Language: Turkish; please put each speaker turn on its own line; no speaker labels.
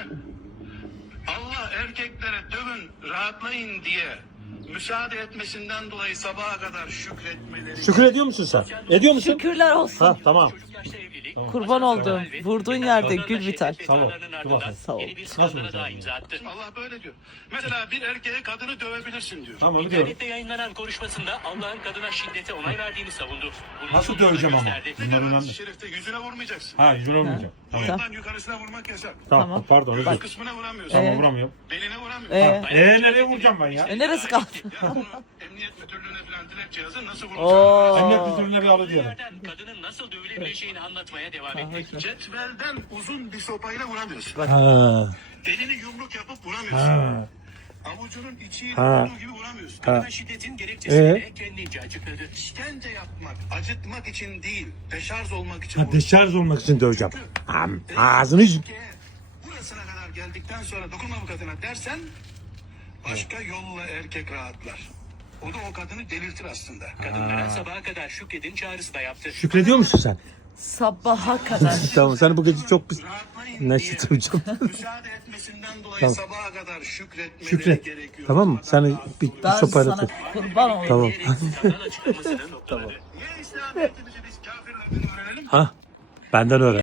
Allah erkeklere dövün, rahatlayın diye müsaade etmesinden dolayı sabaha kadar şükretmeleri.
Şükür ediyor musun sen? Ediyor musun?
Şükürler olsun.
Ha tamam.
Kurban olduğum. Vurduğun yerde gül biter.
Tamam. Dur bakayım.
Sağ ol.
Nasıl
Allah böyle diyor. Mesela bir erkeğe kadını dövebilirsin diyor.
Tamam biliyorum.
İnternette yayınlanan konuşmasında Allah'ın kadına şiddete onay verdiğini savundu. Bunu
Nasıl
sonunda
döveceğim ama?
gösterdi.
Bunlar önemli.
Hadis-i şerifte yüzüne vurmayacaksın.
Ha yüzüne vurmayacağım. Tamam.
Boyundan yukarısına vurmak yasak.
Tamam.
Tamam.
Pardon özür
Göğüs
dilerim.
kısmına vuramıyorsun.
Tamam vuramıyorum.
Beline vuramıyorsun.
Nereye vuracağım ben ya?
Neresi kaldı?
Ya bunu emniyet müdürlüğüne falan dilekçe yazın, nasıl vuracağım?
Oo.
Emniyet müdürlüğüne bir alı diyelim.
Yerden kadının nasıl dövülebileceğini anlatmaya devam etti.
Cetvelden uzun bir sopayla vuramıyorsun.
Ha.
Elini yumruk yapıp vuramıyorsun.
Ha.
Avucunun içiyle
Ha.
vurduğu gibi vuramıyorsun.
Kadına şiddetin gerekçesini kendince açıkladı.
İşkence yapmak, acıtmak için değil, deşarj olmak için
Ha deşarj olmak için döveceğim. Ağzını yüzüm.
burasına kadar geldikten sonra dokunma bu kadına dersen başka yolla erkek rahatlar. O da o kadını delirtir aslında.
Kadınlara sabaha kadar şükredin çağrısı da yaptı.
Şükrediyor musun sen?
Sabaha kadar.
Tamam sen bu gece çok pis.
Rahatlayın
Ne
diye
döveceğim?
müsaade etmesinden dolayı
Tamam.
sabaha kadar şükretmeleri
Şükret.
gerekiyor.
Tamam mı? Sen bir
Ben
sopayla
sana
tut.
kurban olayım.
Tamam.
Skandal açıklamasını noktaladı.
Niye İslamiyet'imizi biz kafirlerden öğrenelim?
Ha? Benden öğren.